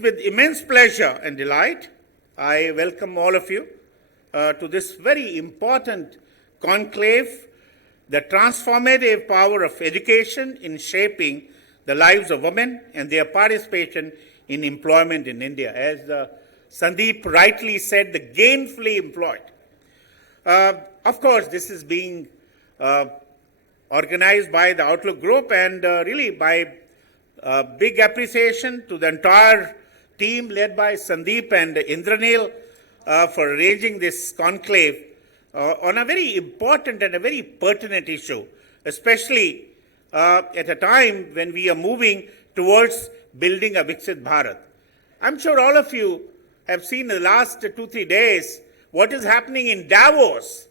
with immense pleasure and delight, I welcome all of you to this very important conclave, the transformative power of education in shaping the lives of women and their participation in employment in India. As Sandeep rightly said, the gainfully employed. Of course, this is being organized by the Outlook Group and really by big appreciation to the entire team led by Sandeep and Indranil for arranging this conclave on a very important and a very pertinent issue, especially at a time when we are moving towards building a Viksit Bharat. I'm sure all of you have seen in the last 2-3 days what is happening in Davos,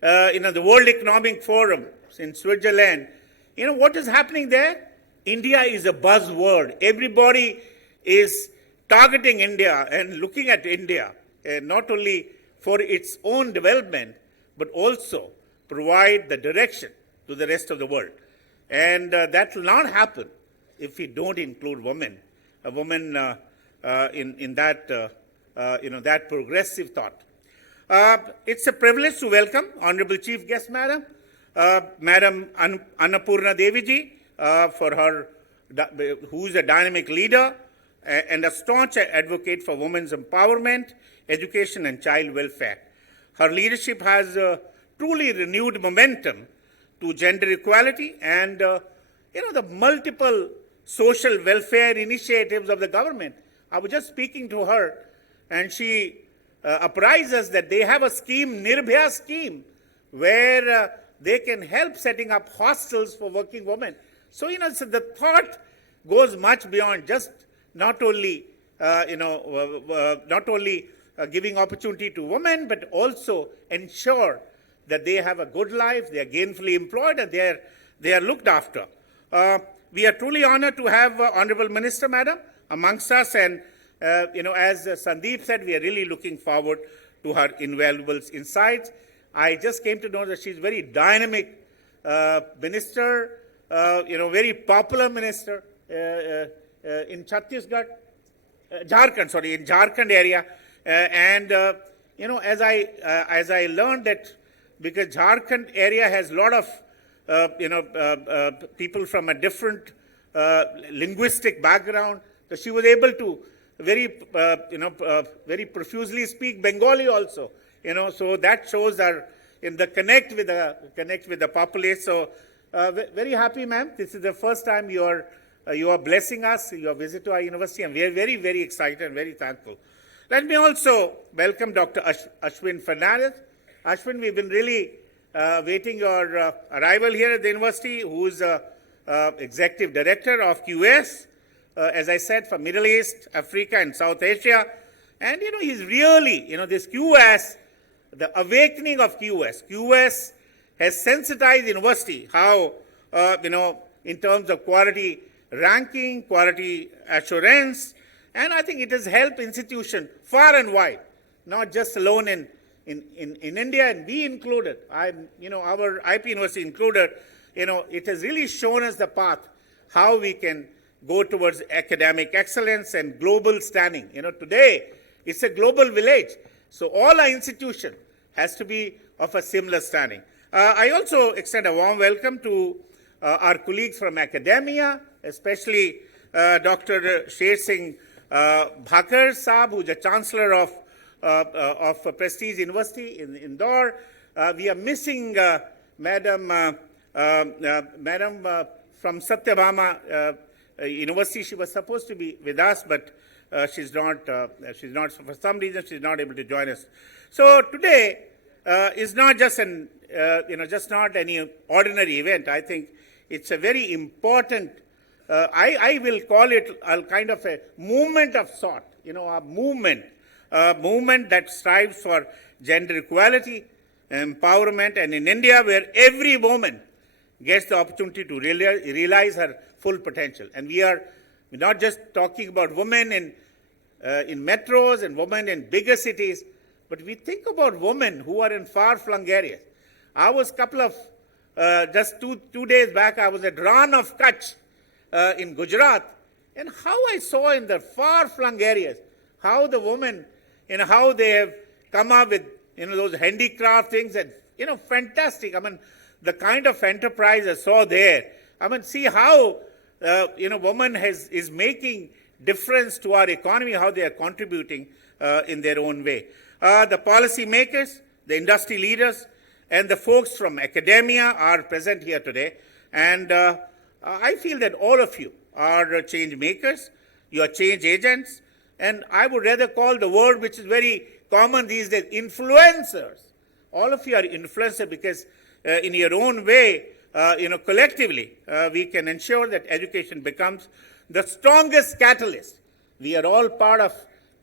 the World Economic Forum in Switzerland. You know what is happening there? India is a buzzword. Everybody is targeting India and looking at India, not only for its own development, but also provide the direction to the rest of the world. And that will not happen if we don't include women, in that, that progressive thought. It's a privilege to welcome Honorable Chief Guest Madam, Madam Annapurna Deviji, for her, who is a dynamic leader and a staunch advocate for women's empowerment, education, and child welfare. Her leadership has truly renewed momentum to gender equality and, the multiple social welfare initiatives of the government. I was just speaking to her, and she apprised us that they have a scheme, Nirbhaya scheme, where they can help setting up hostels for working women. So, so the thought goes much beyond just not only, giving opportunity to women, but also ensure that they have a good life, they are gainfully employed, and they are looked after. We are truly honored to have Hon'ble Minister, Madam, amongst us, and as Sandeep said, we are really looking forward to her invaluable insights. I just came to know that she's very dynamic minister, very popular minister in Chhattisgarh, in Jharkhand area. As I learned that because Jharkhand area has a lot of, people from a different linguistic background, so she was able to very profusely speak Bengali also. So that shows her in the connect with the populace. So very happy, ma'am. This is the first time you are blessing us, your visit to our university, and we are very, very excited and very thankful. Let me also welcome Dr. Ashwin Fernandez. Ashwin, we've been really waiting your arrival here at the university, who is Executive Director of QS, as I said, for Middle East, Africa, and South Asia. And, he's really, this QS, the awakening of QS. QS has sensitized university how, in terms of quality ranking, quality assurance, and I think it has helped institution far and wide, not just alone in India, and we included, our IP university included, it has really shown us the path, how we can go towards academic excellence and global standing. Today, it's a global village. So all our institution has to be of a similar standing. I also extend a warm welcome to our colleagues from academia, especially Dr. Sher Singh Bhakar Saab, who is the Chancellor of a prestige university in Indore. We are missing Madam from Satyabhama University. She was supposed to be with us, but she's not. For some reason, she's not able to join us. So today is not just just not any ordinary event. I think it's a very important. I will call it a kind of a movement of sort. A movement that strives for gender equality, empowerment, and in India, where every woman gets the opportunity to realize her full potential. And we're not just talking about women in metros and women in bigger cities, but we think about women who are in far-flung areas. I was just two days back, I was at Ran of Kutch in Gujarat, And how I saw in the far-flung areas, how the women, how they have come up with, those handicraft things and, fantastic. I mean, the kind of enterprise I saw there. I mean, see how, woman is making difference to our economy, how they are contributing in their own way. The policy makers, the industry leaders, and the folks from academia are present here today. And I feel that all of you are change makers, you are change agents, and I would rather call the word which is very common these days, influencers. All of you are influencers because in your own way, collectively, we can ensure that education becomes the strongest catalyst. We are all part of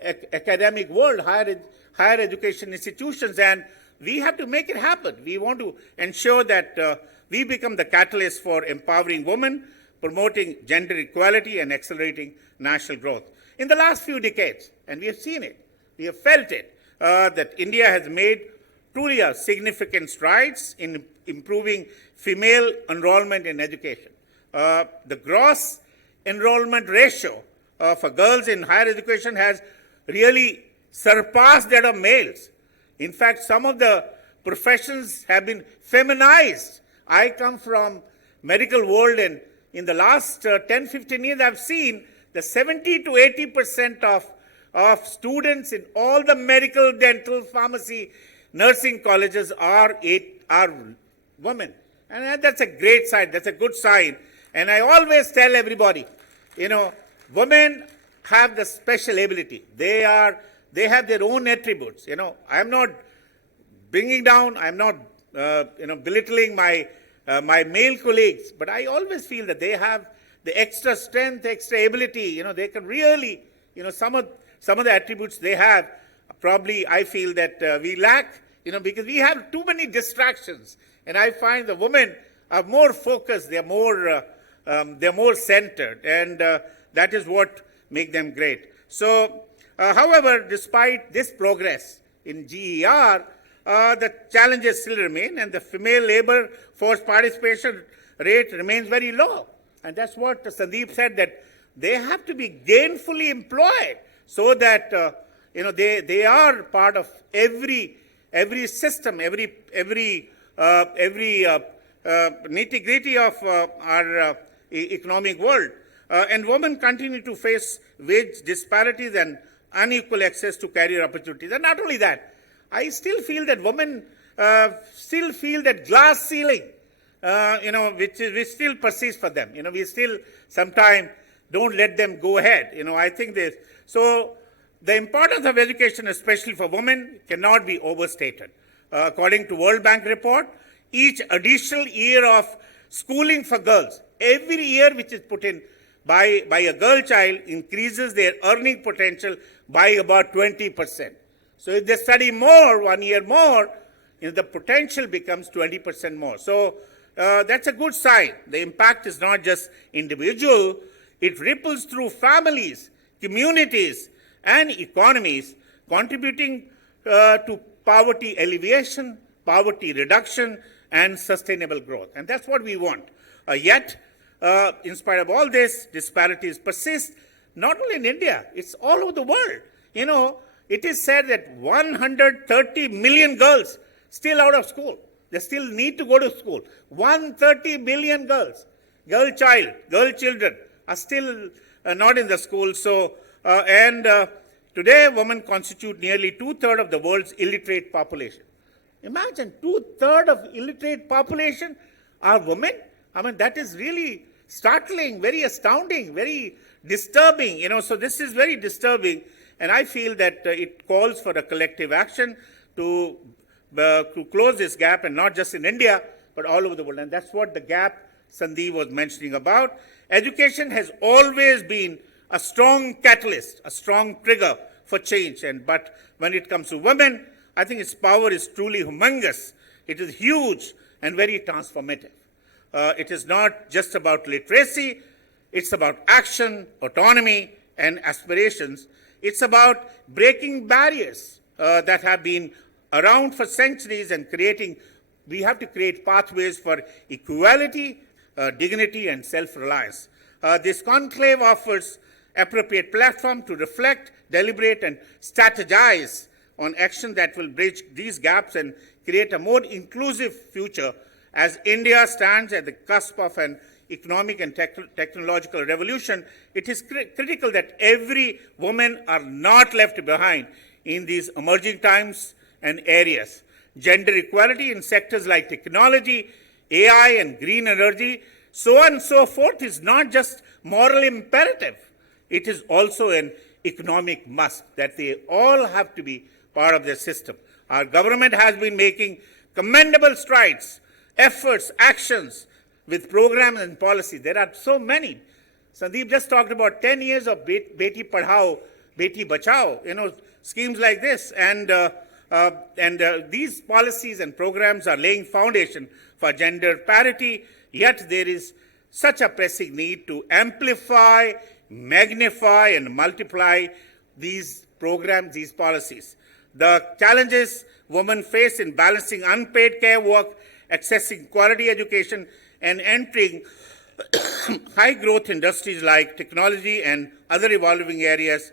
academic world, higher education institutions, and we have to make it happen. We want to ensure that we become the catalyst for empowering women, promoting gender equality, and accelerating national growth. In the last few decades, and we have seen it, we have felt it, that India has made truly significant strides in improving female enrollment in education. The gross enrollment ratio for girls in higher education has really surpassed that of males. In fact, some of the professions have been feminized. I come from medical world, and in the last 10-15 years, I've seen that 70 to 80% of students in all the medical, dental, pharmacy, nursing colleges are women. And that's a great sign. That's a good sign. And I always tell everybody, women have the special ability. They have their own attributes. I'm not bringing down, I'm not, belittling my male colleagues, but I always feel that they have the extra strength, extra ability. They can really, some of the attributes they have, probably I feel that we lack, because we have too many distractions. And I find the women are more focused, they're more centered, and that is what makes them great. So, however, despite this progress in GER, the challenges still remain, and the female labor force participation rate remains very low. And that's what Sandeep said, that they have to be gainfully employed so that they are part of every system, every nitty-gritty of our economic world. And women continue to face wage disparities and unequal access to career opportunities. And not only that, I still feel that women still feel that glass ceiling, which still persists for them. We still sometimes don't let them go ahead. I think this. So the importance of education, especially for women, cannot be overstated. According to World Bank report, each additional year of schooling for girls, every year which is put in by a girl child, increases their earning potential by about 20%. So if they study more, 1 year more, the potential becomes 20% more. So that's a good sign. The impact is not just individual, it ripples through families, communities, and economies, contributing to poverty alleviation, poverty reduction, and sustainable growth. And that's what we want. Yet, in spite of all this, disparities persist, not only in India, it's all over the world. It is said that 130 million girls still out of school. They still need to go to school. 130 million girls, girl children are still not in the school. So, today women constitute nearly 2/3 of the world's illiterate population. Imagine 2/3 of illiterate population are women. I mean, that is really startling, very astounding, very disturbing. So this is very disturbing, and I feel that it calls for a collective action to close this gap, and not just in India, but all over the world. And that's what the gap Sandeep was mentioning about. Education has always been a strong catalyst, a strong trigger for change. But when it comes to women, I think its power is truly humongous. It is huge and very transformative. It is not just about literacy. It's about action, autonomy, and aspirations. It's about breaking barriers that have been around for centuries and we have to create pathways for equality, dignity, and self-reliance. This conclave offers appropriate platform to reflect, deliberate, and strategize on action that will bridge these gaps and create a more inclusive future. As India stands at the cusp of an economic and technological revolution, it is critical that every woman are not left behind in these emerging times and areas. Gender equality in sectors like technology, AI, and green energy, so on and so forth, is not just moral imperative. It is also an economic must that they all have to be part of the system. Our government has been making commendable strides, efforts, actions with programs and policies. There are so many. Sandeep just talked about 10 years of Beti Padhao, Beti Bachao, schemes like this. And these policies and programs are laying foundation for gender parity, yet there is such a pressing need to amplify, magnify, and multiply these programs, these policies. The challenges women face in balancing unpaid care work, accessing quality education, and entering high-growth industries like technology and other evolving areas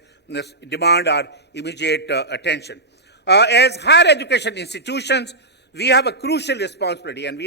demand our immediate attention. As higher education institutions, we have a crucial responsibility, and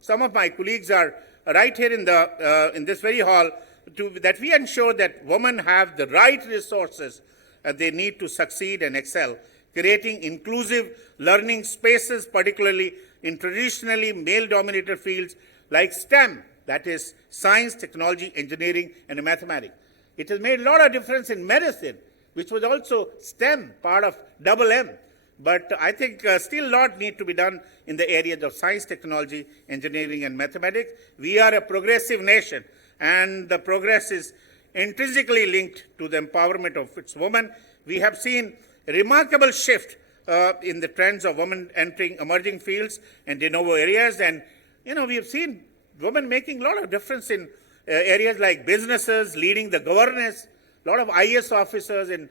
some of my colleagues are right here in this very hall, that we ensure that women have the right resources they need to succeed and excel, creating inclusive learning spaces, particularly in traditionally male-dominated fields like STEM, that is science, technology, engineering, and mathematics. It has made a lot of difference in medicine, which was also STEM, part of double M. But I think still a lot need to be done in the areas of science, technology, engineering, and mathematics. We are a progressive nation, and the progress is intrinsically linked to the empowerment of its women. We have seen a remarkable shift in the trends of women entering emerging fields and de novo areas. And, we have seen women making a lot of difference in areas like businesses, leading the governance, a lot of IAS officers in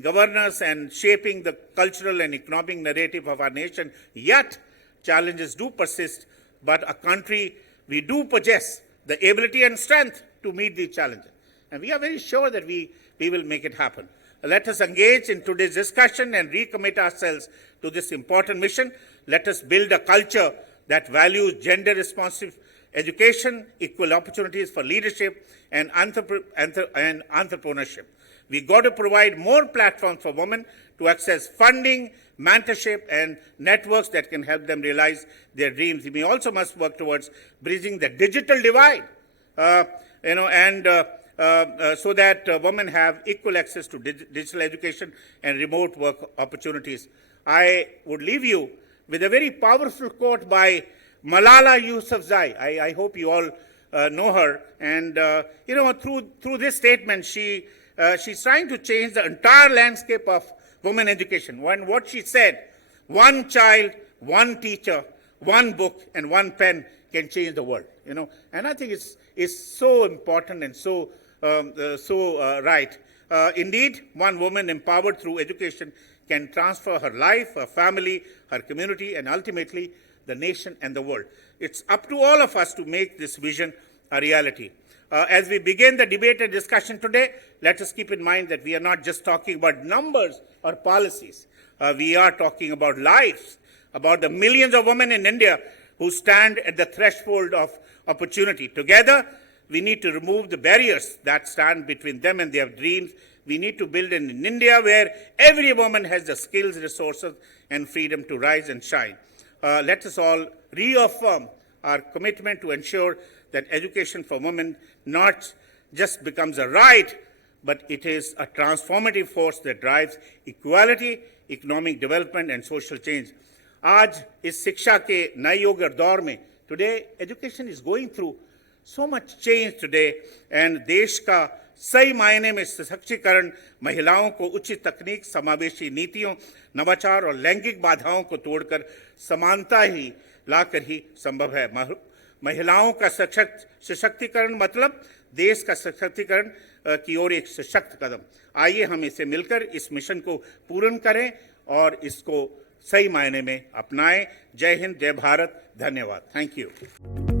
governance and shaping the cultural and economic narrative of our nation. Yet, challenges do persist, but a country, we do possess the ability and strength to meet these challenges. And we are very sure that we will make it happen. Let us engage in today's discussion and recommit ourselves to this important mission. Let us build a culture that values gender-responsive education, equal opportunities for leadership, and entrepreneurship. We got to provide more platforms for women to access funding, mentorship, and networks that can help them realize their dreams. We also must work towards bridging the digital divide, so that women have equal access to digital education and remote work opportunities. I would leave you with a very powerful quote by Malala Yousafzai. I hope you all know her. And, through this statement, she's trying to change the entire landscape of women education. What she said, one child, one teacher, one book, and one pen can change the world. And I think it's so important and so right. Indeed, one woman empowered through education can transfer her life, her family, her community, and ultimately the nation and the world. It's up to all of us to make this vision a reality. As we begin the debate and discussion today, let us keep in mind that we are not just talking about numbers or policies. We are talking about lives, about the millions of women in India who stand at the threshold of opportunity. Together, we need to remove the barriers that stand between them and their dreams. We need to build an India where every woman has the skills, resources, and freedom to rise and shine. Let us all reaffirm our commitment to ensure that education for women not just becomes a right, but it is a transformative force that drives equality, economic development, and social change. आज इस शिक्षा के नए युग और दौर में, today education is going through so much change today, and देश का सही मायने में सशक्तिकरण महिलाओं को उचित तकनीक, समावेशी नीतियों, नवाचार और लैंगिक बाधाओं को तोड़कर समानता ही लाकर ही संभव है. महिलाओं का सशक्तिकरण मतलब देश का सशक्तिकरण की ओर एक सशक्त कदम. आइए हम इसे मिलकर इस मिशन को पूर्ण करें और इसको सही मायने में अपनाएं. जय हिंद, जय भारत, धन्यवाद. Thank you.